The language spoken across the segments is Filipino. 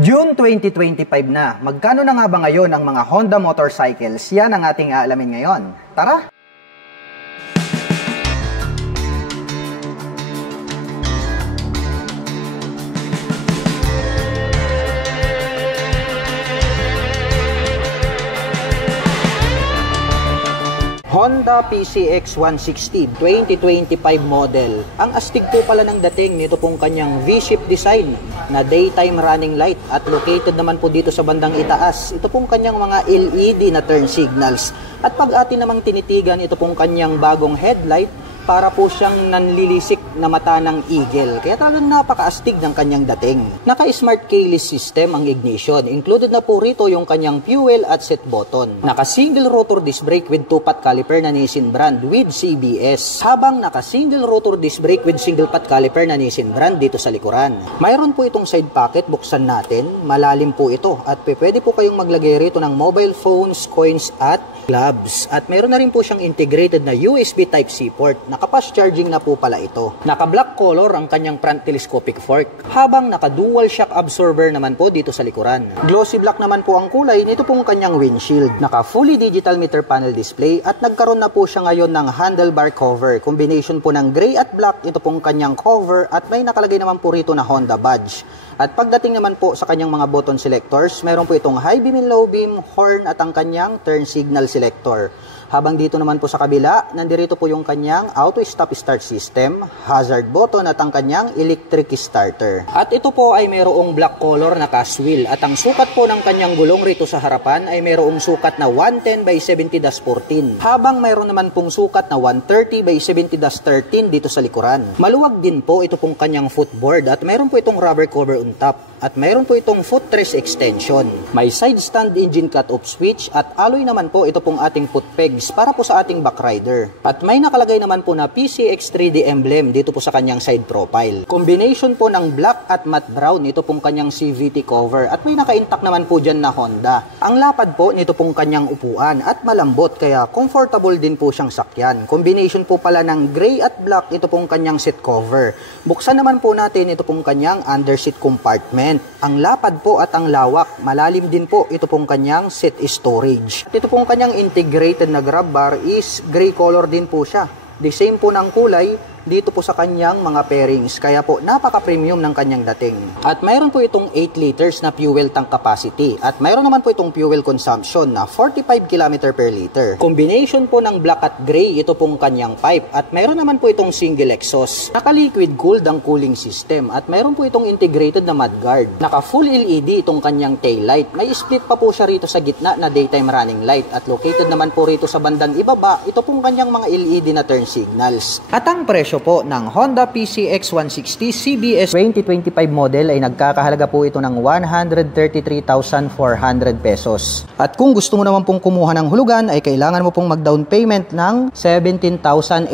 June 2025 na. Magkano na nga ba ngayon ang mga Honda motorcycles? Yan ang ating aalamin ngayon. Tara! Honda PCX 160 2025 model. Ang astig po pala ng dating nito pong kanyang V-shape design na daytime running light at located naman po dito sa bandang itaas. Ito pong kanyang mga LED na turn signals. At pag atin namang tinitigan, ito pong kanyang bagong headlight para po siyang nanlilisik na mata ng eagle. Kaya talagang napakaastig ng kanyang dating. Naka-smart keyless system ang ignition. Included na po rito yung kanyang fuel at set button. Naka-single rotor disc brake with 2-pot caliper na Nissin brand with CBS. Habang naka-single rotor disc brake with single-pot caliper na Nissin brand dito sa likuran. Mayroon po itong side pocket, buksan natin. Malalim po ito at pwede po kayong maglagay rito ng mobile phones, coins at gloves. At mayroon na rin po siyang integrated na USB Type-C port. Naka-fast charging na po pala ito. Naka-black color ang kanyang front telescopic fork. Habang naka-dual shock absorber naman po dito sa likuran. Glossy black naman po ang kulay nito pong kanyang windshield. Naka-fully digital meter panel display at nagkaroon na po siya ngayon ng handlebar cover. Combination po ng gray at black ito pong kanyang cover at may nakalagay naman po rito na Honda badge. At pagdating naman po sa kanyang mga button selectors, meron po itong high beam and low beam, horn at ang kanyang turn signal selector. Habang dito naman po sa kabila, nandirito po yung kanyang auto stop start system, hazard button at ang kanyang electric starter. At ito po ay mayroong black color na cast wheel at ang sukat po ng kanyang gulong rito sa harapan ay mayroong sukat na 110 by 70-14. Habang mayroon naman pong sukat na 130 by 70-13 dito sa likuran. Maluwag din po ito pong kanyang footboard at mayroon po itong rubber cover on top. At mayroon po itong footrest extension. May side stand engine cut-off switch at alloy naman po ito pong ating foot pegs para po sa ating backrider. At may nakalagay naman po na PCX 3D emblem dito po sa kanyang side profile. Combination po ng black at matte brown ito pong kanyang CVT cover at may naka-intact naman po dyan na Honda. Ang lapad po nito pong kanyang upuan at malambot kaya comfortable din po siyang sakyan. Combination po pala ng gray at black ito pong kanyang seat cover. Buksan naman po natin ito pong kanyang underseat compartment. Ang lapad po at ang lawak, malalim din po ito pong kanyang seat storage. Ito pong kanyang integrated na grab bar is gray color din po siya. The same po ng kulay dito po sa kanyang mga pairings. Kaya po napaka-premium ng kanyang dating. At mayroon po itong 8 liters na fuel tank capacity. At mayroon naman po itong fuel consumption na 45 km per liter. Combination po ng black at gray ito pong kanyang pipe. At mayroon naman po itong single exhaust. Naka-liquid cooled ang cooling system. At mayroon po itong integrated na mudguard. Naka-full LED itong kanyang tail light. May split pa po siya rito sa gitna na daytime running light. At located naman po rito sa bandang ibaba ito pong kanyang mga LED na turn signals. At ang presyo po ng Honda PCX 160 CBS 2025 model ay nagkakahalaga po ito ng 133,400 pesos. At kung gusto mo naman pong kumuha ng hulugan ay kailangan mo pong mag-down payment ng 17,800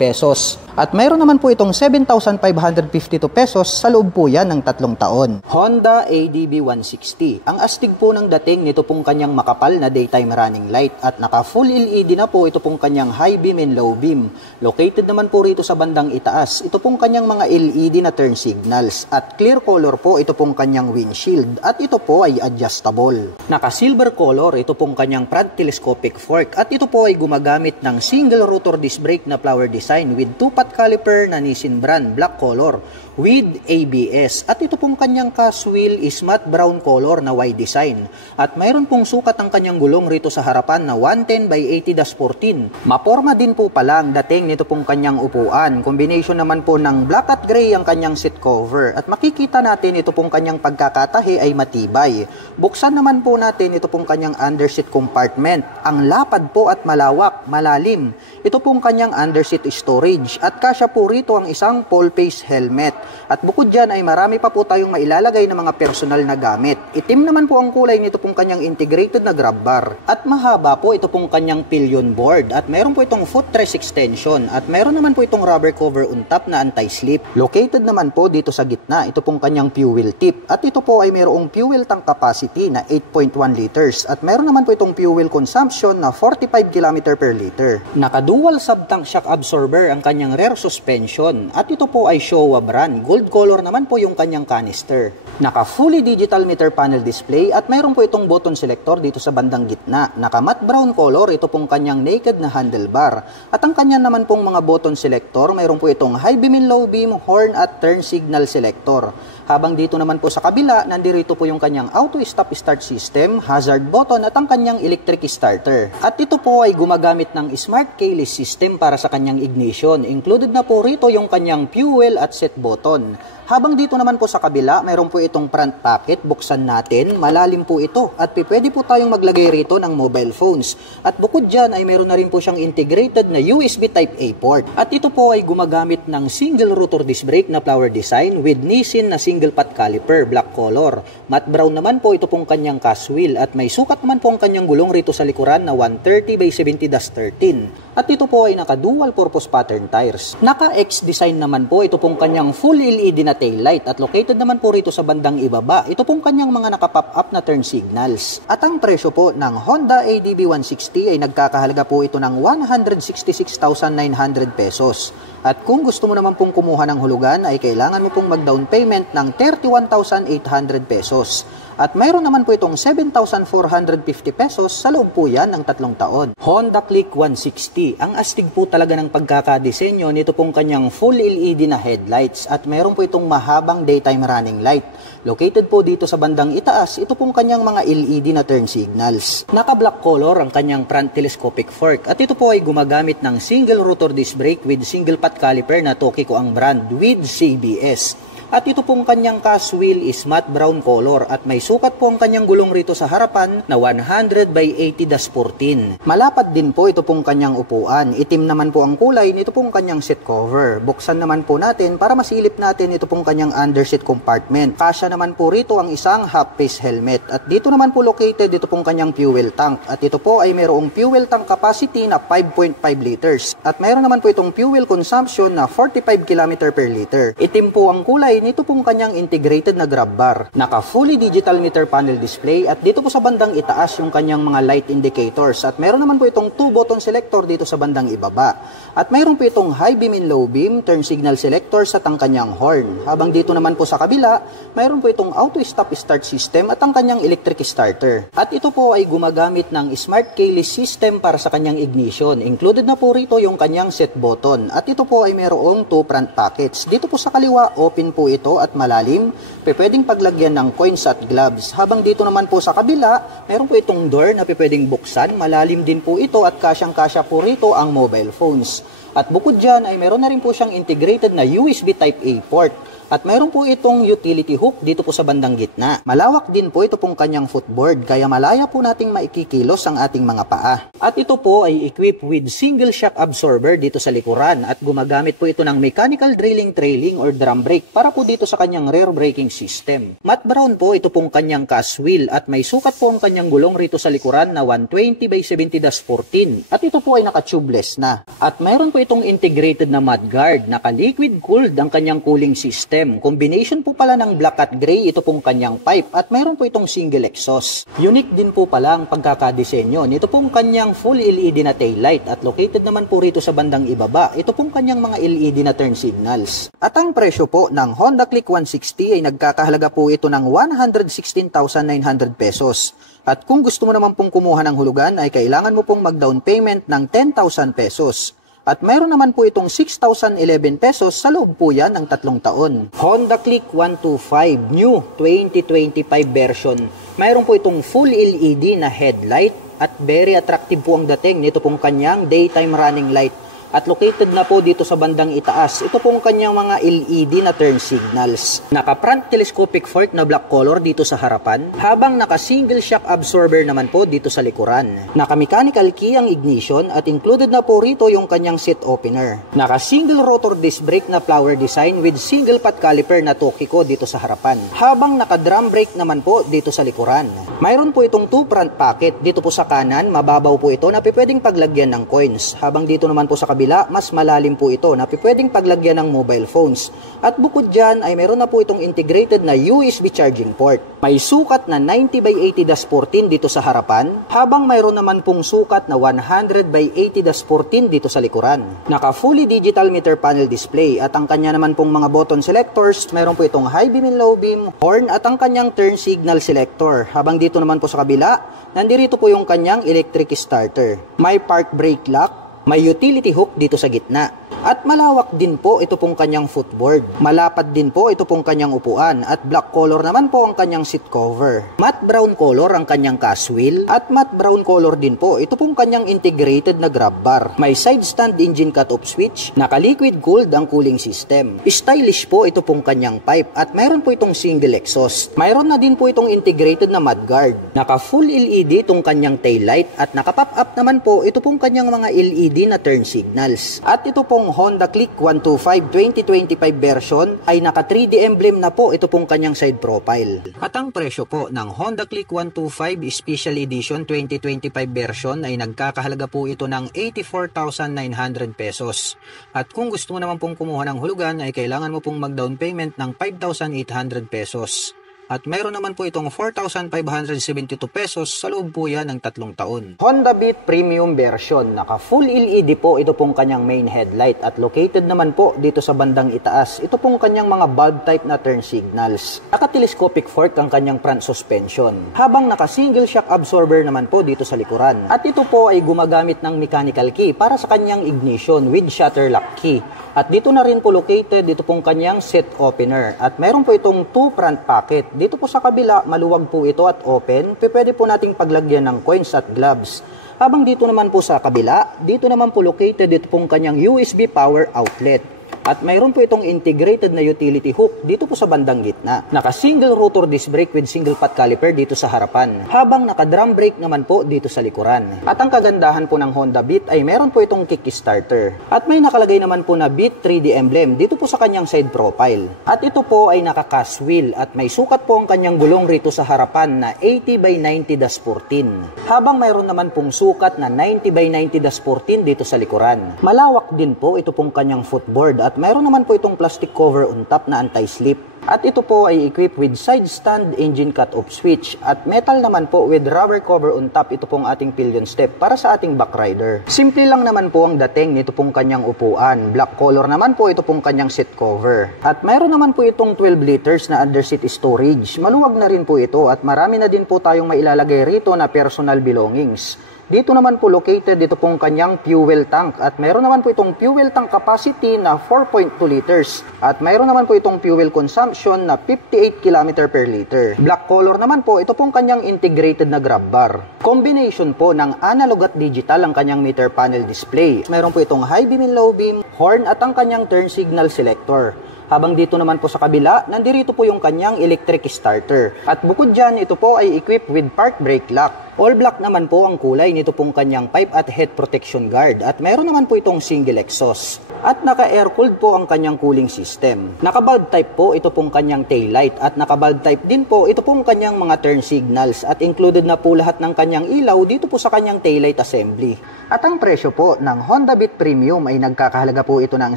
pesos. At mayroon naman po itong 7,552 pesos sa loob po yan ng 3 taon. Honda ADB 160. Ang astig po ng dating nito pong kanyang makapal na daytime running light at naka full LED na po ito pong kanyang high beam and low beam. Located naman po rito sa bandang itaas. Ito pong kanyang mga LED na turn signals at clear color po ito pong kanyang windshield at ito po ay adjustable. Naka silver color ito pong kanyang front telescopic fork at ito po ay gumagamit ng single rotor disc brake na flower design with 2-pot caliper na Nissin brand black color with ABS. At ito pong kanyang cast wheel is matte brown color na Y design. At mayroon pong sukat ang kanyang gulong rito sa harapan na 110 by 80-14. Maporma din po pala ang dating nito pong kanyang upuan. Combination naman po ng black at gray ang kanyang seat cover. At makikita natin ito pong kanyang pagkakatahi ay matibay. Buksan naman po natin ito pong kanyang underseat compartment. Ang lapad po at malawak, malalim. Ito pong kanyang underseat storage. At kasya po rito ang isang full face helmet. At bukod dyan ay marami pa po tayong mailalagay na mga personal na gamit. Itim naman po ang kulay nito pong kanyang integrated na grab bar. At mahaba po ito pong kanyang pillion board. At meron po itong footrest extension. At meron naman po itong rubber cover on top na anti-slip. Located naman po dito sa gitna ito pong kanyang fuel tip. At ito po ay mayroong fuel tank capacity na 8.1 liters. At meron naman po itong fuel consumption na 45 km per liter. Naka-dual sub-tank shock absorber ang kanyang rear suspension. At ito po ay Showa brand. harapan. Gold color naman po yung kanyang canister. Naka fully digital meter panel display at mayroon po itong button selector dito sa bandang gitna. Naka matte brown color, ito pong kanyang naked na handlebar. At ang kanya naman pong mga button selector, mayroon po itong high beam and low beam, horn at turn signal selector. Habang dito naman po sa kabila, nandito po yung kanyang auto stop start system, hazard button at ang kanyang electric starter. At ito po ay gumagamit ng smart keyless system para sa kanyang ignition. Included na po rito yung kanyang fuel at set button. Habang dito naman po sa kabila, mayroon po itong front pocket, buksan natin, malalim po ito at pwede po tayong maglagay rito ng mobile phones. At bukod dyan ay mayroon na rin po siyang integrated na USB Type-A port. At ito po ay gumagamit ng single rotor disc brake na flower design with Nissin na single pot caliper, black color. Matte brown naman po ito pong kanyang cast wheel at may sukat naman po ang kanyang gulong rito sa likuran na 130/70-13. At ito po ay naka dual purpose pattern tires. Naka X design naman po ito pong kanyang full LED na tail light at located naman po rito sa bandang ibaba. Ito pong kanyang mga naka-pop up na turn signals. At ang presyo po ng Honda ADB 160 ay nagkakahalaga po ito ng 166,900 pesos. At kung gusto mo naman pong kumuha ng hulugan ay kailangan mo pong mag-down payment ng 31,800 pesos. At mayroon naman po itong 7,450 pesos sa loob po yan ng 3 taon. Honda Click 160. Ang astig po talaga ng pagkakadesenyo nito pong kanyang full LED na headlights at mayroon po itong mahabang daytime running light. Located po dito sa bandang itaas, ito pong kanyang mga LED na turn signals. Naka-black color ang kanyang front telescopic fork at ito po ay gumagamit ng single rotor disc brake with single pot caliper na Tokiko ang brand with CBS. At ito pong kanyang cast wheel is matte brown color at may sukat po ang kanyang gulong rito sa harapan na 100/80-14. Malapat din po ito pong kanyang upuan. Itim naman po ang kulay nito pong kanyang seat cover. Buksan naman po natin para masilip natin ito pong kanyang underseat compartment. Kasya naman po rito ang isang half-face helmet. At dito naman po located ito pong kanyang fuel tank. At ito po ay mayroong fuel tank capacity na 5.5 liters. At mayroon naman po itong fuel consumption na 45 km per liter. Itim po ang kulay nito pong kanyang integrated na grab bar. Naka fully digital meter panel display at dito po sa bandang itaas yung kanyang mga light indicators at meron naman po itong 2 button selector dito sa bandang ibaba. At mayroon po itong high beam and low beam, turn signal selectors at ang kanyang horn. Habang dito naman po sa kabila, mayroon po itong auto stop start system at ang kanyang electric starter. At ito po ay gumagamit ng smart keyless system para sa kanyang ignition. Included na po rito yung kanyang set button. At ito po ay mayroong 2 front pockets. Dito po sa kaliwa, open po ito at malalim, pwedeng paglagyan ng coins at gloves. Habang dito naman po sa kabila, meron po itong door na pwedeng buksan, malalim din po ito at kasyang-kasya po rito ang mobile phones. At bukod dyan ay meron na rin po siyang integrated na USB Type-A port. At mayroon po itong utility hook dito po sa bandang gitna. Malawak din po ito pong kanyang footboard kaya malaya po nating maikikilos ang ating mga paa. At ito po ay equipped with single shock absorber dito sa likuran at gumagamit po ito ng mechanical drilling trailing or drum brake para po dito sa kanyang rear braking system. Matte brown po ito pong kanyang cast wheel at may sukat po ang kanyang gulong rito sa likuran na 120/70-14 at ito po ay naka-tubeless na. At mayroon po itong integrated na mudguard, naka-liquid cooled ang kanyang cooling system. Combination po pala ng black at gray ito pong kanyang pipe at mayroon po itong single exhaust. Unique din po pala ang pagkakadesenyo nito pong kanyang full LED na taillight at located naman po rito sa bandang ibaba. Ito pong kanyang mga LED na turn signals. At ang presyo po ng Honda Click 160 ay nagkakahalaga po ito ng 116,900 pesos. At kung gusto mo naman pong kumuha ng hulugan ay kailangan mo pong mag-down payment ng 10,000 pesos. At mayroon naman po itong 6,011 pesos sa loob po yan ng 3 taon. Honda Click 125 New 2025 version. Mayroon po itong full LED na headlight at very attractive po ang dating nito pong kanyang daytime running light. At located na po dito sa bandang itaas, ito pong kanyang mga LED na turn signals. Naka-front telescopic fork na black color dito sa harapan, habang naka-single shock absorber naman po dito sa likuran. Naka-mechanical key ang ignition at included na po rito yung kanyang seat opener. Naka-single rotor disc brake na flower design with single pot caliper na Tokiko dito sa harapan, habang naka-drum brake naman po dito sa likuran. Mayroon po itong 2 front pocket dito po sa kanan, mababaw po ito na pwedeng paglagyan ng coins, habang dito naman po sa kabila, mas malalim po ito na pwedeng paglagyan ng mobile phones. At bukod dyan ay meron na po itong integrated na USB charging port. May sukat na 90x80-14 dito sa harapan, habang mayroon naman pong sukat na 100x80-14 dito sa likuran. Naka fully digital meter panel display at ang kanya naman pong mga button selectors, meron po itong high beam and low beam, horn at ang kanyang turn signal selector. Habang dito naman po sa kabila, nandirito po yung kanyang electric starter. May park brake lock, may utility hook dito sa gitna. At malawak din po ito pong kanyang footboard. Malapad din po ito pong kanyang upuan at black color naman po ang kanyang seat cover. Matte brown color ang kanyang cast wheel at matte brown color din po ito pong kanyang integrated na grab bar. May side stand engine cut-off switch, naka-liquid cooled ang cooling system. Stylish po ito pong kanyang pipe at mayroon po itong single exhaust. Mayroon na din po itong integrated na mudguard. Naka full LED itong kanyang taillight at naka-pop up naman po ito pong kanyang mga LED na turn signals. At ito pong Honda Click 125 2025 version ay naka 3D emblem na po ito pong kanyang side profile. At ang presyo po ng Honda Click 125 Special Edition 2025 version ay nagkakahalaga po ito ng 84,900 pesos. At kung gusto mo naman pong kumuha ng hulugan ay kailangan mo pong mag-down payment ng 5,800 pesos. At mayroon naman po itong 4,572 pesos sa loob po yan ng 3 taon. Honda Beat Premium version. Naka full LED po ito pong kanyang main headlight at located naman po dito sa bandang itaas. Ito pong kanyang mga bulb type na turn signals. Naka-telescopic fork ang kanyang front suspension. Habang naka single shock absorber naman po dito sa likuran. At ito po ay gumagamit ng mechanical key para sa kanyang ignition with shutter lock key. At dito na rin po located dito pong kanyang set opener. At meron po itong 2 front pocket. Dito po sa kabila, maluwag po ito at open. Pwede po nating paglagyan ng coins at gloves. Habang dito naman po sa kabila, dito naman po located dito pong kanyang USB power outlet. At mayroon po itong integrated na utility hook dito po sa bandang gitna. Naka single rotor disc brake with single pot caliper dito sa harapan. Habang naka drum brake naman po dito sa likuran. At ang kagandahan po ng Honda Beat ay meron po itong kickstarter. At may nakalagay naman po na Beat 3D emblem dito po sa kanyang side profile. At ito po ay naka cast wheel at may sukat po ang kanyang gulong rito sa harapan na 80x90-14. Habang mayroon naman pong sukat na 90x90-14 dito sa likuran. Malawak din po ito pong kanyang footboard at mayroon naman po itong plastic cover on top na anti-slip. At ito po ay equipped with side stand engine cut-off switch at metal naman po with rubber cover on top ito pong ating pillion step para sa ating back rider. Simple lang naman po ang dating nito pong kanyang upuan. Black color naman po ito pong kanyang seat cover. At mayroon naman po itong 12 liters na underseat storage. Maluwag na rin po ito at marami na din po tayong mailalagay rito na personal belongings. Dito naman po located dito pong kanyang fuel tank at mayroon naman po itong fuel tank capacity na 4.2 liters at mayroon naman po itong fuel consumption na 58 km per liter. Black color naman po ito pong kanyang integrated na grab bar. Combination po ng analog at digital ang kanyang meter panel display. Mayroon po itong high beam and low beam, horn at ang kanyang turn signal selector. Habang dito naman po sa kabila, nandirito po yung kanyang electric starter. At bukod dyan, ito po ay equipped with park brake lock. All black naman po ang kulay nito pong kanyang pipe at head protection guard. At meron naman po itong single exhaust. At naka-air-cooled po ang kanyang cooling system. Naka-bulb type po ito pong kanyang taillight. At naka-bulb type din po ito pong kanyang mga turn signals. At included na po lahat ng kanyang ilaw dito po sa kanyang taillight assembly. At ang presyo po ng Honda Beat Premium ay nagkakahalaga po ito ng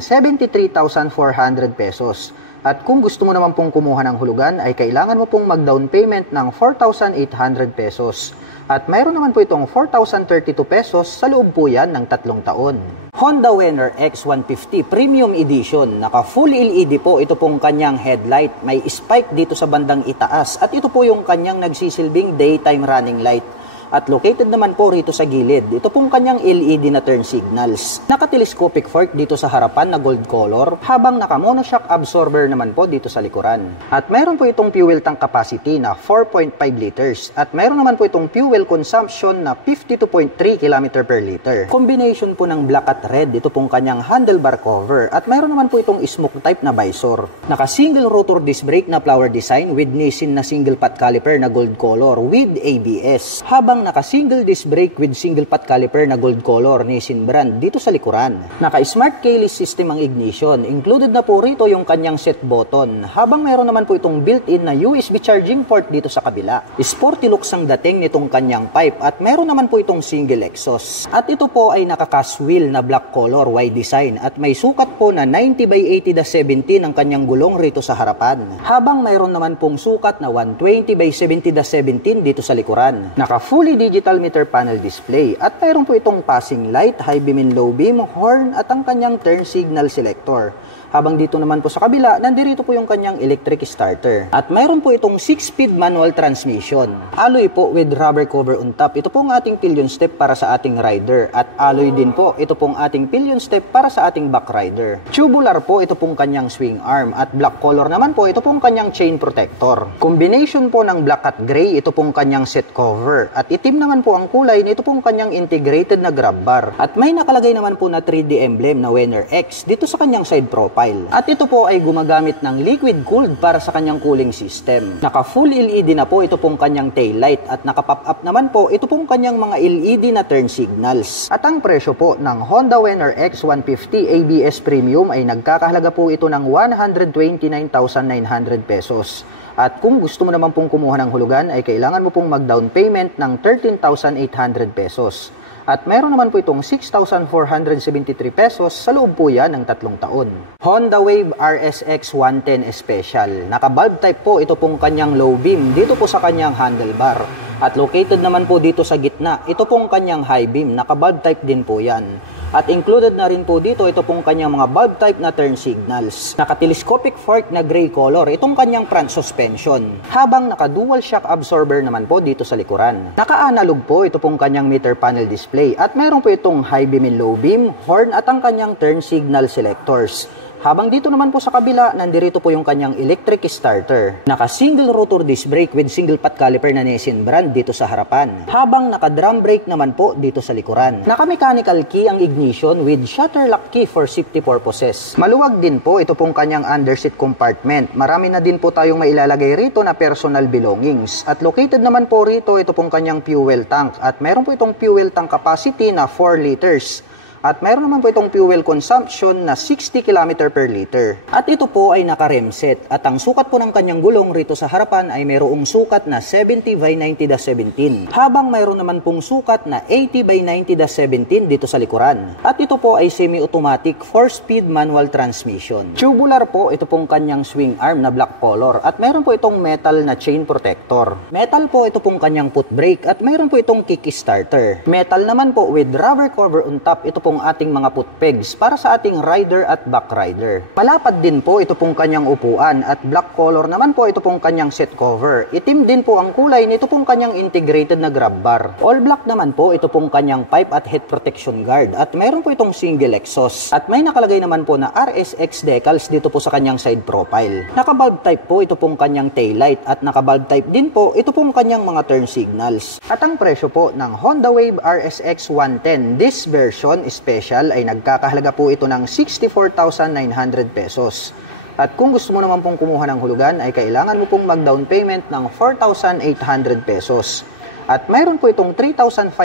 73,400 pesos. At kung gusto mo naman pong kumuha ng hulugan ay kailangan mo pong mag-down payment ng 4,800 pesos. At mayroon naman po itong 4,032 pesos sa loob po yan ng 3 taon. Honda Venner X150 Premium Edition. Naka full LED po ito pong kanyang headlight. May spike dito sa bandang itaas. At ito po yung kanyang nagsisilbing daytime running light. At located naman po rito sa gilid, ito pong kanyang LED na turn signals. Naka-telescopic fork dito sa harapan na gold color, habang naka-monoshock absorber naman po dito sa likuran. At mayroon po itong fuel tank capacity na 4.5 liters. At mayroon naman po itong fuel consumption na 52.3 km per liter. Combination po ng black at red, ito pong kanyang handlebar cover. At mayroon naman po itong smoke type na visor. Naka-single rotor disc brake na flower design with Nissin na single pot caliper na gold color with ABS. Habang Habang naka-single disc brake with single pot caliper na gold color Nissin brand dito sa likuran. Naka-smart keyless system ang ignition. Included na po rito yung kanyang set button. Habang mayroon naman po itong built-in na USB charging port dito sa kabila. Sporty looks ang dating nitong kanyang pipe at mayroon naman po itong single exhaust. At ito po ay naka-cast wheel na black color wide design at may sukat po na 90/80/17 ang kanyang gulong rito sa harapan. Habang mayroon naman pong sukat na 120/70/17 dito sa likuran. Naka-fully digital meter panel display at mayroon po itong passing light, high beam and low beam, horn at ang kanyang turn signal selector. Habang dito naman po sa kabila, nandirito po yung kanyang electric starter. At mayroon po itong 6-speed manual transmission. Alloy po with rubber cover on top. Ito pong ating pillion step para sa ating rider. At alloy din po, ito pong ating pillion step para sa ating back rider. Tubular po, ito pong kanyang swing arm. At black color naman po, ito pong kanyang chain protector. Combination po ng black at gray, ito pong kanyang set cover. At itim naman po ang kulay, ito pong kanyang integrated na grab bar. At may nakalagay naman po na 3D emblem na Wenner X dito sa kanyang side profile. At ito po ay gumagamit ng liquid cooled para sa kanyang cooling system. Naka full LED na po ito pong kanyang tail light at naka pop up naman po ito pong kanyang mga LED na turn signals. At ang presyo po ng Honda Wenner X 150 ABS Premium ay nagkakahalaga po ito ng 129,900 pesos. At kung gusto mo naman pong kumuha ng hulugan ay kailangan mo pong mag-down payment ng 13,800 pesos. At meron naman po itong 6,473 pesos sa loob po yan ng 3 taon. Honda Wave RSX 110 Special. Naka-bulb type po ito pong kanyang low beam dito po sa kanyang handlebar. At located naman po dito sa gitna, ito pong kanyang high beam. Naka-bulb type din po yan. At included na rin po dito ito pong kanyang mga bulb type na turn signals. Naka-telescopic fork na gray color itong kanyang front suspension. Habang naka-dual shock absorber naman po dito sa likuran. Naka-analog po ito pong kanyang meter panel display at meron po itong high beam and low beam, horn at ang kanyang turn signal selectors. Habang dito naman po sa kabila, nandirito po yung kanyang electric starter. Naka-single rotor disc brake with single pot caliper na Nissin brand dito sa harapan. Habang naka-drum brake naman po dito sa likuran. Naka-mechanical key ang ignition with shutter lock key for safety purposes. Maluwag din po ito pong kanyang underseat compartment. Marami na din po tayong mailalagay rito na personal belongings. At located naman po rito ito pong kanyang fuel tank. At meron po itong fuel tank capacity na 4 liters. At mayroon naman po itong fuel consumption na 60 km per liter. At ito po ay naka-rem set. At ang sukat po ng kanyang gulong rito sa harapan ay mayroong sukat na 70/90/17. Habang mayroon naman pong sukat na 80/90/17 dito sa likuran. At ito po ay semi-automatic 4-speed manual transmission. Tubular po ito pong kanyang swing arm na black color. At mayroon po itong metal na chain protector. Metal po ito pong kanyang foot brake at mayroon po itong kickstarter. Metal naman po with rubber cover on top ito pong ating mga foot pegs para sa ating rider at back rider. Palapad din po ito pong kanyang upuan at black color naman po ito pong kanyang set cover. Itim din po ang kulay nito pong kanyang integrated na grab bar. All black naman po ito pong kanyang pipe at head protection guard at mayroon po itong single exhaust. At may nakalagay naman po na RSX decals dito po sa kanyang side profile. Naka-bulb type po ito pong kanyang taillight at naka-bulb type din po ito pong kanyang mga turn signals. At ang presyo po ng Honda Wave RSX 110 this version special ay nagkakahalaga po ito ng 64,900 pesos. At kung gusto mo naman pong kumuha ng hulugan ay kailangan mo pong mag-down payment ng 4,800 pesos. At mayroon po itong 3,595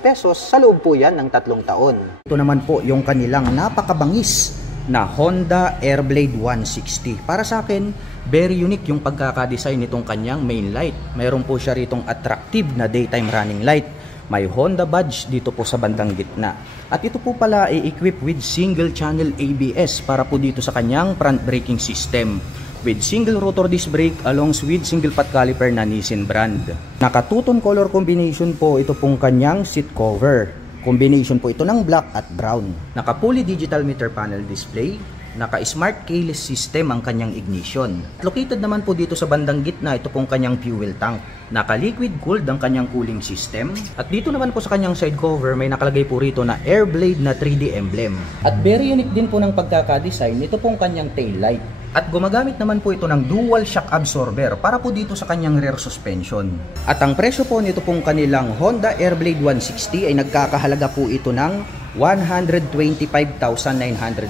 pesos sa loob po yan ng 3 taon. Ito naman po yung kanilang napakabangis na Honda Airblade 160. Para sa akin, very unique yung pagkakadesign nitong kanyang main light. Mayroon po siya ritong attractive na daytime running light. May Honda badge dito po sa bandang gitna. At ito po pala ay equipped with single channel ABS para po dito sa kanyang front braking system. With single rotor disc brake along with single pot caliper na Nissin brand. Naka-two-tone color combination po ito pong kanyang seat cover. Combination po ito ng black at brown. Naka-fully digital meter panel display. Naka-smart keyless system ang kanyang ignition. Located naman po dito sa bandang gitna ito pong kanyang fuel tank. Naka-liquid cooled ang kanyang cooling system. At dito naman po sa kanyang side cover may nakalagay po rito na Airblade na 3D emblem. At very unique din po ng pagkakadesign ito pong kanyang tail light. At gumagamit naman po ito ng dual shock absorber para po dito sa kanyang rear suspension. At ang presyo po nito pong kanilang Honda Airblade 160 ay nagkakahalaga po ito ng 125,900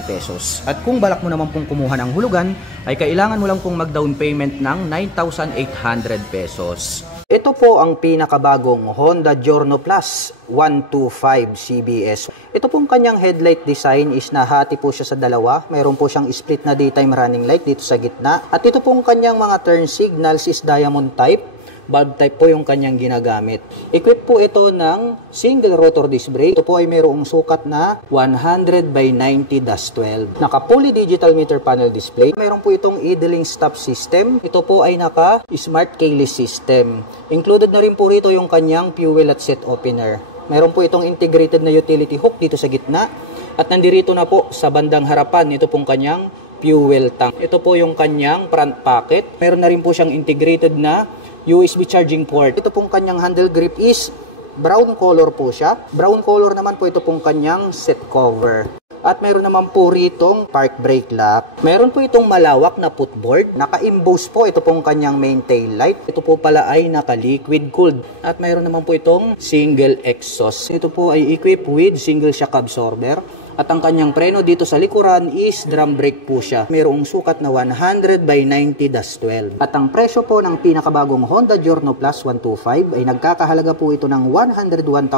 pesos. At kung balak mo naman pong kumuha ng hulugan, ay kailangan mo lang pong mag-down payment ng 9,800 pesos. Ito po ang pinakabagong Honda Giorno Plus 125 CBS. Ito pong kanyang headlight design is nahati po siya sa dalawa. Mayroon po siyang split na daytime running light dito sa gitna. At ito pong kanyang mga turn signals is diamond type. Bulb type po yung kanyang ginagamit. Equipped po ito ng single rotor disc brake. Ito po ay mayroong sukat na 100 by 90-12. Naka fully digital meter panel display. Mayroon po itong idling stop system. Ito po ay naka smart keyless system. Included na rin po rito yung kanyang fuel at set opener. Mayroon po itong integrated na utility hook dito sa gitna. At nandirito na po sa bandang harapan ito pong kanyang fuel tank. Ito po yung kanyang front pocket. Mayroon na rin po siyang integrated na USB charging port. Ito pong kanyang handle grip is brown color po siya. Brown color naman po ito pong kanyang seat cover. At mayroon naman po ritong park brake lock. Mayroon po itong malawak na footboard. Naka-emboss po ito pong kanyang main tail light. Ito po pala ay naka-liquid cooled. At mayroon naman po itong single exhaust. Ito po ay equipped with single shock absorber. At ang kanyang preno dito sa likuran is drum brake po siya. Mayroong sukat na 100 by 90-12. At ang presyo po ng pinakabagong Honda Giorno Plus 125 ay nagkakahalaga po ito ng 101,900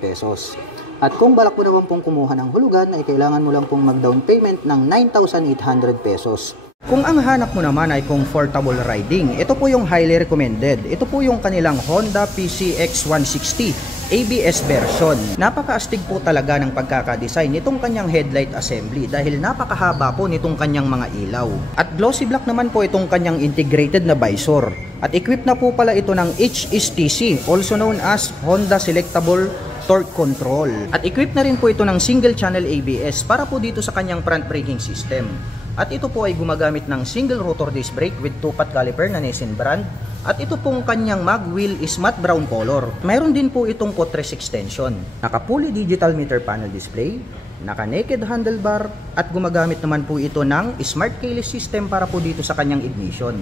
pesos. At kung balak mo naman pong kumuha ng hulugan ay kailangan mo lang pong mag-down payment ng 9,800 pesos. Kung ang hanap mo naman ay comfortable riding, ito po yung highly recommended. Ito po yung kanilang Honda PCX 160 ABS version. Napakaastig po talaga ng pagkakadesign nitong kanyang headlight assembly dahil napakahaba po nitong kanyang mga ilaw. At glossy black naman po itong kanyang integrated na visor. At equipped na po pala ito ng HSTC, also known as Honda Selectable Torque Control. At equipped na rin po ito ng single channel ABS para po dito sa kanyang front braking system. At ito po ay gumagamit ng single rotor disc brake with 2-pot caliper na Nissin brand. At ito pong kanyang mag wheel is matte brown color. Mayroon din po itong footrest extension. Naka fully digital meter panel display, naka naked handlebar, at gumagamit naman po ito ng smart keyless system para po dito sa kanyang ignition.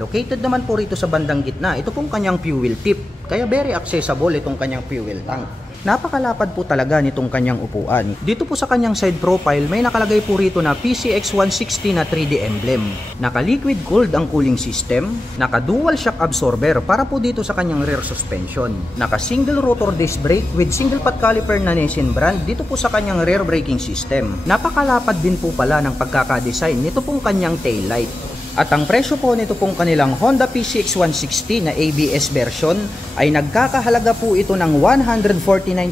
Located naman po rito sa bandang gitna, ito pong kanyang fuel tip. Kaya very accessible itong kanyang fuel tank. Napakalapad po talaga nitong kanyang upuan. Dito po sa kanyang side profile, may nakalagay po rito na PCX 160 na 3D emblem. Naka-liquid cooled ang cooling system. Naka-dual shock absorber para po dito sa kanyang rear suspension. Naka-single rotor disc brake with single pot caliper na Nissin brand dito po sa kanyang rear braking system. Napakalapad din po pala ng pagkakadesign nito pong kanyang tail light. At ang presyo po nito pong kanilang Honda PCX 160 na ABS version ay nagkakahalaga po ito ng 149,900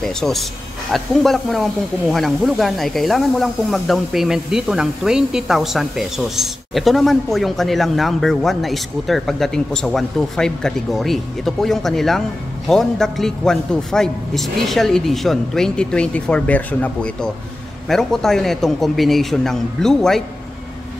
pesos. At kung balak mo naman pong kumuha ng hulugan ay kailangan mo lang pong mag-down payment dito ng 20,000 pesos. Ito naman po yung kanilang number 1 na scooter pagdating po sa 125 category. Ito po yung kanilang Honda Click 125 Special Edition 2024 version na po ito. Meron po tayo na itong combination ng blue-white,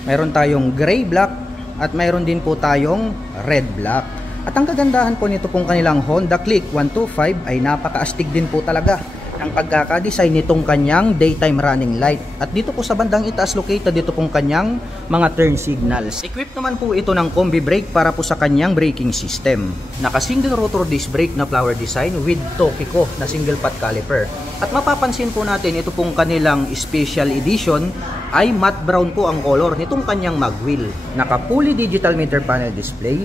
mayroon tayong gray-black, at mayroon din po tayong red-black. At ang kagandahan po nito pong kanilang Honda Click 125 ay napakaastig din po talaga ng pagkakadesign nitong kanyang daytime running light. At dito po sa bandang itaas located dito pong kanyang mga turn signals. Equipped naman po ito ng combi brake para po sa kanyang braking system. Naka single rotor disc brake na flower design with Tokico na single pot caliper. At mapapansin po natin ito pong kanilang special edition ay matte brown po ang color nitong kanyang mag wheel. Naka fully digital meter panel display,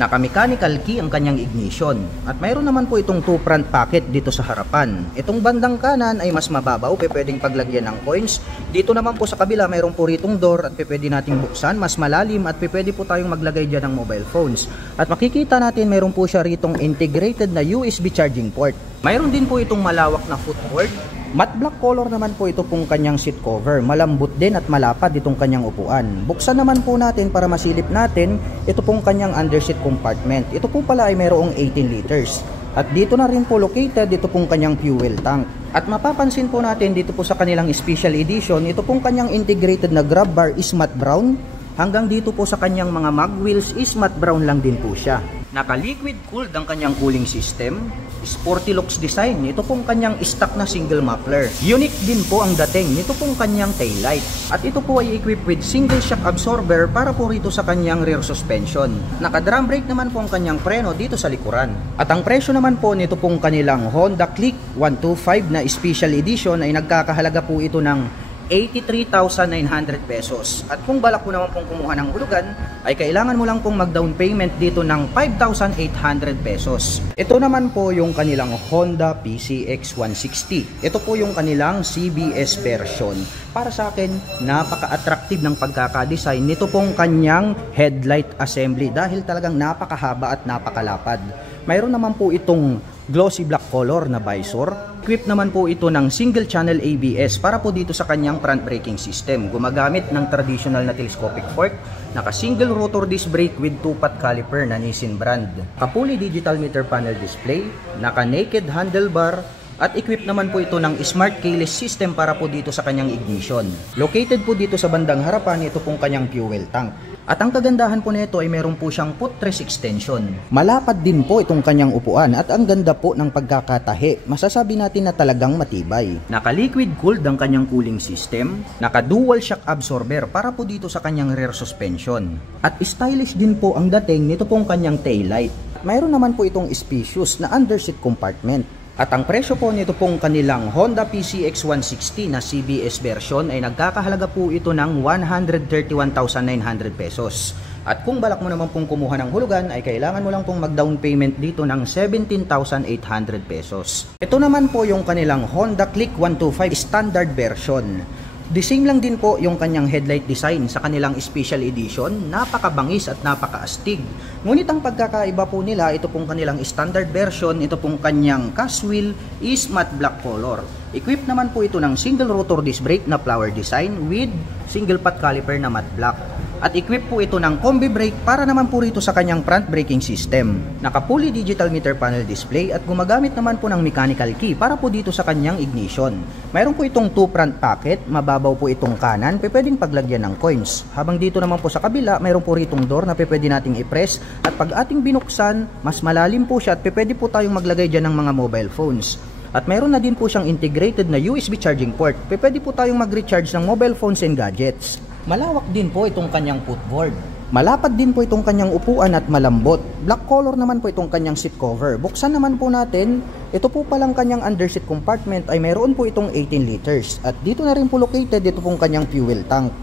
naka mechanical key ang kanyang ignition, at mayroon naman po itong 2 front pocket dito sa harapan. Itong bandang kanan ay mas mababaw, pwedeng paglagyan ng coins. Dito naman po sa kabila mayroon po ritong door at pwede nating buksan, mas malalim, at pwede po tayong maglagay dyan ng mobile phones. At makikita natin mayroon po siya ritong integrated na USB charging port. Mayroon din po itong malawak na footboard. Matte black color naman po ito pong kanyang seat cover. Malambot din at malapad itong kanyang upuan. Buksan naman po natin para masilip natin ito pong kanyang underseat compartment. Ito po pala ay mayroong 18 liters. At dito na rin po located ito pong kanyang fuel tank. At mapapansin po natin dito po sa kanilang special edition, ito pong kanyang integrated na grab bar is matte brown. Hanggang dito po sa kanyang mga mag wheels is matte brown lang din po siya. Naka-liquid cooled ang kanyang cooling system. Sporty looks design. Ito pong kanyang stock na single muffler. Unique din po ang dating nito pong kanyang taillight. At ito po ay equipped with single shock absorber para po rito sa kanyang rear suspension. Naka-drum brake naman po ang kanyang preno dito sa likuran. At ang presyo naman po nito pong kanilang Honda Click 125 na special edition ay nagkakahalaga po ito ng 83,900 pesos. At kung balak mo naman pong kumuha ng hulugan, ay kailangan mo lang pong mag-down payment dito ng 5,800 pesos. Ito naman po yung kanilang Honda PCX 160. Ito po yung kanilang CBS version. Para sa akin, napaka-attractive ng pagkakadesign nito pong kanyang headlight assembly dahil talagang napakahaba at napakalapad. Mayroon naman po itong glossy black color na visor. Equipped naman po ito ng single channel ABS para po dito sa kanyang front braking system. Gumagamit ng traditional na telescopic fork, naka single rotor disc brake with 2-pot caliper na Nissin brand. Kapuli digital meter panel display, naka naked handlebar, at equipped naman po ito ng smart keyless system para po dito sa kanyang ignition. Located po dito sa bandang harapan, ito pong kanyang fuel tank. At ang kagandahan po nito ay meron po siyang footrest extension. Malapad din po itong kanyang upuan at ang ganda po ng pagkakatahi. Masasabi natin na talagang matibay. Naka-liquid cooled ang kanyang cooling system. Naka-dual shock absorber para po dito sa kanyang rear suspension. At stylish din po ang dating nito pong kanyang taillight. Mayroon naman po itong spacious na underseat compartment. At ang presyo po nito pong kanilang Honda PCX 160 na CBS version ay nagkakahalaga po ito ng 131,900 pesos. At kung balak mo naman pong kumuha ng hulugan ay kailangan mo lang pong mag-down payment dito ng 17,800 pesos. Ito naman po yung kanilang Honda Click 125 standard version. The same lang din po yung kanyang headlight design sa kanilang special edition, napakabangis at napakaastig. Ngunit ang pagkakaiba po nila, ito pong kanilang standard version, ito pong kanyang cast wheel is matte black color. Equipped naman po ito ng single rotor disc brake na flower design with single pot caliper na matte black. At equipped po ito ng combi brake para naman po rito sa kanyang front braking system. Naka-fully digital meter panel display at gumagamit naman po ng mechanical key para po dito sa kanyang ignition. Mayroon po itong 2 front pocket, mababaw po itong kanan, pwedeng paglagyan ng coins. Habang dito naman po sa kabila, mayroon po ritong door na pwede nating i-press at pag ating binuksan, mas malalim po siya at pwede po tayong maglagay dyan ng mga mobile phones. At mayroon na din po siyang integrated na USB charging port, pwede po tayong mag-recharge ng mobile phones and gadgets. Malawak din po itong kanyang footboard. Malapad din po itong kanyang upuan at malambot. Black color naman po itong kanyang seat cover. Buksan naman po natin, ito po palang kanyang underseat compartment ay mayroon po itong 18 liters. At dito na rin po located ito pong kanyang fuel tank.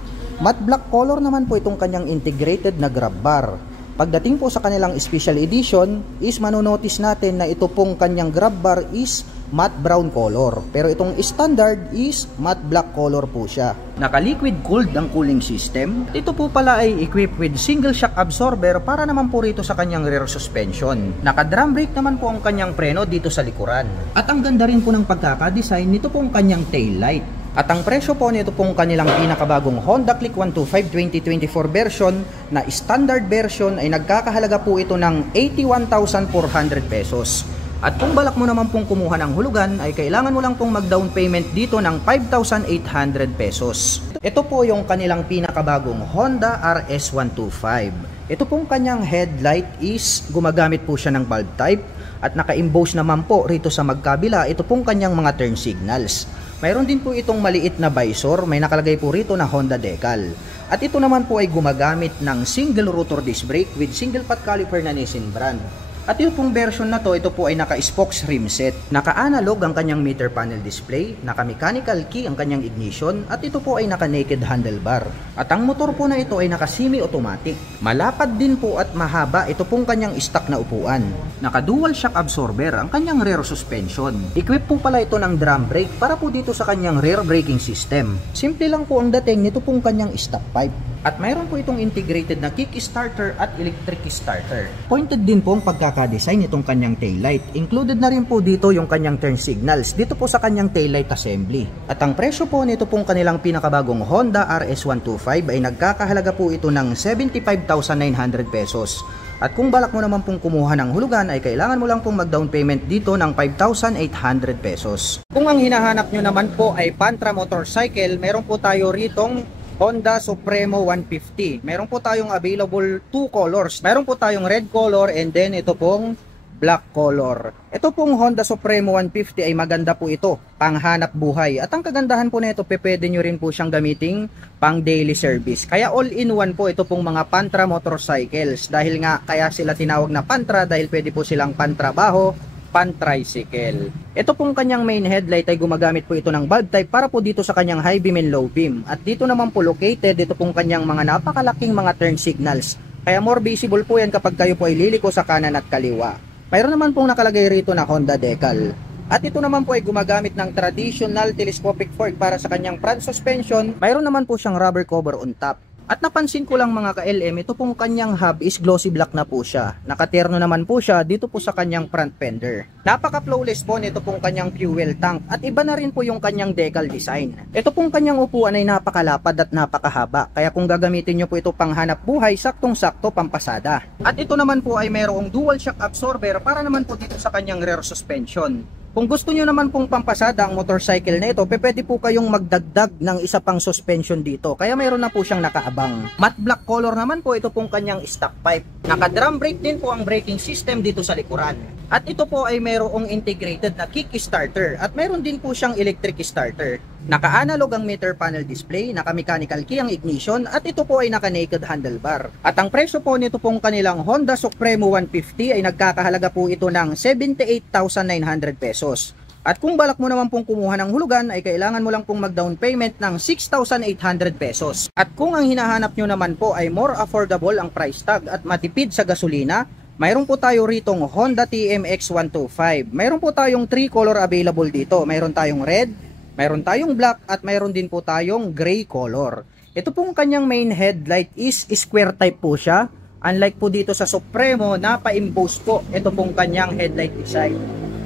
Matte black color naman po itong kanyang integrated na grab bar. Pagdating po sa kanilang special edition is manonotice natin na ito pong kanyang grab bar is matte brown color. Pero itong standard is matte black color po siya. Naka-liquid cooled ang cooling system. Ito po pala ay equipped with single shock absorber para naman po rito sa kanyang rear suspension. Naka-drum brake naman po ang kanyang preno dito sa likuran. At ang ganda rin po ng pagkakadesign nito pong kanyang tail light. At ang presyo po nito pong kanilang pinakabagong Honda Click 125 2024 version na standard version ay nagkakahalaga po ito ng 81,400 pesos. At kung balak mo naman pong kumuha ng hulugan ay kailangan mo lang pong mag-down payment dito ng 5,800 pesos. Ito po yung kanilang pinakabagong Honda RS125. Ito pong kanyang headlight is gumagamit po siya ng bulb type at naka-emboss naman po rito sa magkabila ito pong kanyang mga turn signals. Mayroon din po itong maliit na visor, may nakalagay po rito na Honda decal. At ito naman po ay gumagamit ng single rotor disc brake with single pot caliper na Nissin brand. At yung pong version na to, ito po ay naka-spokes rim set. Naka-analog ang kanyang meter panel display, naka-mechanical key ang kanyang ignition, at ito po ay naka-naked handlebar. At ang motor po na ito ay naka-semi-automatic. Malapad din po at mahaba ito pong kanyang stock na upuan. Naka-dual shock absorber ang kanyang rear suspension. Equipped po pala ito ng drum brake para po dito sa kanyang rear braking system. Simple lang po ang dating nito pong kanyang stock pipe. At mayroon po itong integrated na kick-starter at electric starter. Pointed din po ang pagkakadesign nitong kanyang taillight. Included na rin po dito yung kanyang turn signals dito po sa kanyang taillight assembly. At ang presyo po nito pong kanilang pinakabagong Honda RS125 ay nagkakahalaga po ito ng 75,900 pesos. At kung balak mo naman pong kumuha ng hulugan ay kailangan mo lang pong mag-down payment dito ng 5,800 pesos. Kung ang hinahanap nyo naman po ay Pantra motorcycle, meron po tayo ritong Honda Supremo 150. Meron po tayong available 2 colors. Meron po tayong red color and then ito pong black color. Ito pong Honda Supremo 150 ay maganda po ito, panghanap buhay. At ang kagandahan po nito, pwede nyo rin po siyang gamiting pang daily service. Kaya all-in-one po ito pong mga Pantra motorcycles. Dahil nga kaya sila tinawag na Pantra dahil pwede po silang pantrabaho, pan-tricycle. Ito pong kanyang main headlight ay gumagamit po ito ng bulb type para po dito sa kanyang high beam and low beam. At dito naman po located, ito pong kanyang mga napakalaking mga turn signals. Kaya more visible po yan kapag kayo po ay liliko sa kanan at kaliwa. Mayroon naman pong nakalagay rito na Honda decal. At ito naman po ay gumagamit ng traditional telescopic fork para sa kanyang front suspension. Mayroon naman po siyang rubber cover on top. At napansin ko lang mga ka-LM, ito pong kanyang hub is glossy black na po siya. Nakaterno naman po siya dito po sa kanyang front fender. Napaka-flawless po nito pong kanyang fuel tank at iba na rin po yung kanyang decal design. Ito pong kanyang upuan ay napakalapad at napakahaba. Kaya kung gagamitin nyo po ito pang hanap buhay, saktong-sakto pampasada. At ito naman po ay mayroong dual shock absorber para naman po dito sa kanyang rear suspension. Kung gusto nyo naman pong pampasada ang motorcycle na ito, pwede po kayong magdagdag ng isa pang suspension dito. Kaya mayroon na po siyang nakaabang. Matte black color naman po ito pong kanyang stock pipe. Naka-drum brake din po ang braking system dito sa likuran. At ito po ay mayroong integrated na kick-starter at mayroon din po siyang electric starter. Naka-analog ang meter panel display, naka-mechanical key ang ignition at ito po ay naka-naked handlebar. At ang presyo po nito pong kanilang Honda Supremo 150 ay nagkakahalaga po ito ng 78,900 pesos. At kung balak mo naman pong kumuha ng hulugan ay kailangan mo lang pong mag-down payment ng 6,800 pesos. At kung ang hinahanap nyo naman po ay more affordable ang price tag at matipid sa gasolina, mayroon po tayo ritong Honda TMX 125. Mayroon po tayong 3 color available dito. Mayroon tayong red, mayroon tayong black at mayroon din po tayong gray color. Ito pong kanyang main headlight is square type po siya. Unlike po dito sa Supremo na pa-impose po ito pong kanyang headlight design.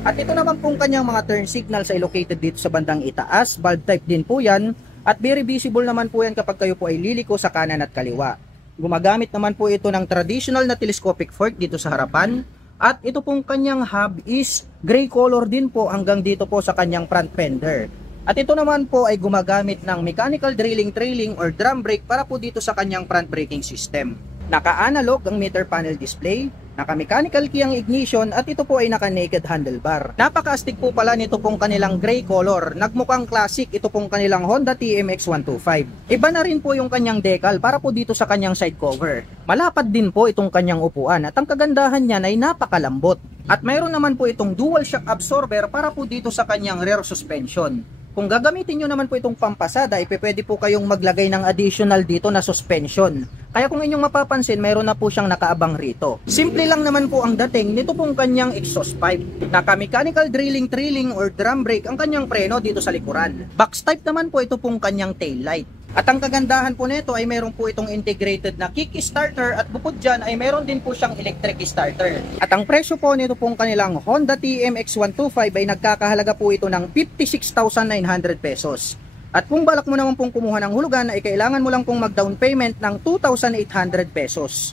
At ito naman pong kanyang mga turn signals ay located dito sa bandang itaas. Bulb type din po yan. At very visible naman po yan kapag kayo po ay liliko sa kanan at kaliwa. Gumagamit naman po ito ng traditional na telescopic fork dito sa harapan. At ito pong kanyang hub is gray color din po hanggang dito po sa kanyang front fender. At ito naman po ay gumagamit ng mechanical drilling trailing or drum brake para po dito sa kanyang front braking system. Naka-analog ang meter panel display, naka-mechanical key ang ignition at ito po ay naka-naked handlebar. Napaka-astig po pala nito pong kanilang gray color. Nagmukhang classic ito pong kanilang Honda TMX 125. Iba na rin po yung kanyang decal para po dito sa kanyang side cover. Malapad din po itong kanyang upuan at ang kagandahan niyan ay napakalambot. At mayroon naman po itong dual shock absorber para po dito sa kanyang rear suspension. Kung gagamitin nyo naman po itong pampasada, pwede po kayong maglagay ng additional dito na suspension. Kaya kung inyong mapapansin, mayroon na po siyang nakaabang rito. Simple lang naman po ang dating nito pong kanyang exhaust pipe. Naka-mechanical drilling trailing or drum brake ang kanyang preno dito sa likuran. Box type naman po ito pong kanyang tail light. At ang kagandahan po nito ay mayroon po itong integrated na kick starter at bukod dyan ay mayroon din po siyang electric starter. At ang presyo po nito pong kanilang Honda TMX 125 ay nagkakahalaga po ito ng 56,900 pesos. At kung balak mo naman pong kumuha ng hulugan ay kailangan mo lang pong mag-down payment ng 2,800 pesos.